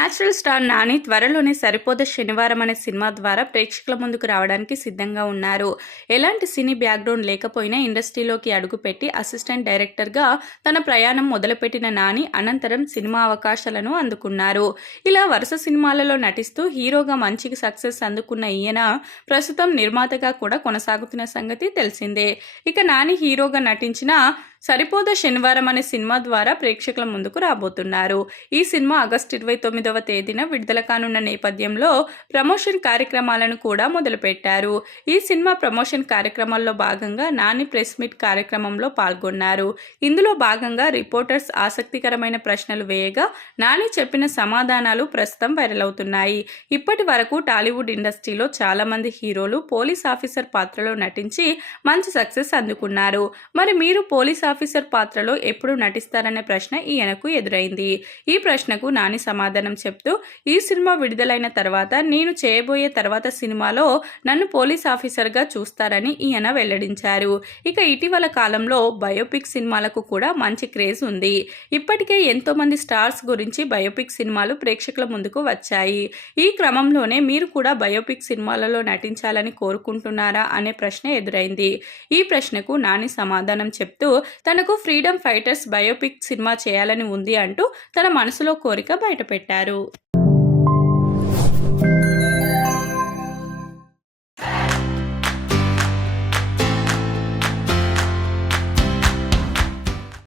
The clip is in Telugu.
న్యాచురల్ స్టార్ నాని త్వరలోనే సరిపోద శనివారం అనే సినిమా ద్వారా ప్రేక్షకుల ముందుకు రావడానికి సిద్ధంగా ఉన్నారు. ఎలాంటి సినీ బ్యాక్గ్రౌండ్ లేకపోయినా ఇండస్ట్రీలోకి అడుగుపెట్టి అసిస్టెంట్ డైరెక్టర్గా తన ప్రయాణం మొదలుపెట్టిన నాని అనంతరం సినిమా అవకాశాలను అందుకున్నారు. ఇలా వరుస సినిమాలలో నటిస్తూ హీరోగా మంచి సక్సెస్ అందుకున్న ఈయన ప్రస్తుతం నిర్మాతగా కూడా కొనసాగుతున్న సంగతి తెలిసిందే. ఇక నాని హీరోగా నటించిన సరిపోద శనివారం అనే సినిమా ద్వారా ప్రేక్షకుల ముందుకు రాబోతున్నారు. ఈ సినిమా ఆగస్టు 29వ తేదీన విడుదల కానున్న నేపథ్యంలో ప్రమోషన్ కార్యక్రమాలను కూడా మొదలుపెట్టారు. ఈ సినిమా ప్రమోషన్ కార్యక్రమాల్లో భాగంగా నాని ప్రెస్ మీట్ కార్యక్రమంలో పాల్గొన్నారు. ఇందులో భాగంగా రిపోర్టర్స్ ఆసక్తికరమైన ప్రశ్నలు వేయగా నాని చెప్పిన సమాధానాలు ప్రస్తుతం వైరల్ అవుతున్నాయి. ఇప్పటి వరకు టాలీవుడ్ ఇండస్ట్రీలో చాలా మంది హీరోలు పోలీస్ ఆఫీసర్ పాత్రలో నటించి మంచి సక్సెస్ అందుకున్నారు. మరి మీరు పోలీస్ ఆఫీసర్ పాత్రలో ఎప్పుడు నటిస్తారనే ప్రశ్న ఈయనకు ఎదురైంది. ఈ ప్రశ్నకు నాని సమాధానం చెప్తూ, ఈ సినిమా విడుదలైన తర్వాత నేను చేయబోయే తర్వాత సినిమాలో నన్ను పోలీస్ ఆఫీసర్గా చూస్తారని ఈయన వెల్లడించారు. ఇక ఇటీవల కాలంలో బయోపిక్ సినిమాలకు కూడా మంచి క్రేజ్ ఉంది. ఇప్పటికే ఎంతో మంది స్టార్స్ గురించి బయోపిక్ సినిమాలు ప్రేక్షకుల ముందుకు వచ్చాయి. ఈ క్రమంలోనే మీరు కూడా బయోపిక్ సినిమాలలో నటించాలని కోరుకుంటున్నారా అనే ప్రశ్న ఎదురైంది. ఈ ప్రశ్నకు నాని సమాధానం చెప్తూ, తనకు ఫ్రీడమ్ ఫైటర్స్ బయోపిక్ సినిమా చేయాలని ఉంది అంటూ తన మనసులో కోరిక బయటపెట్టారు.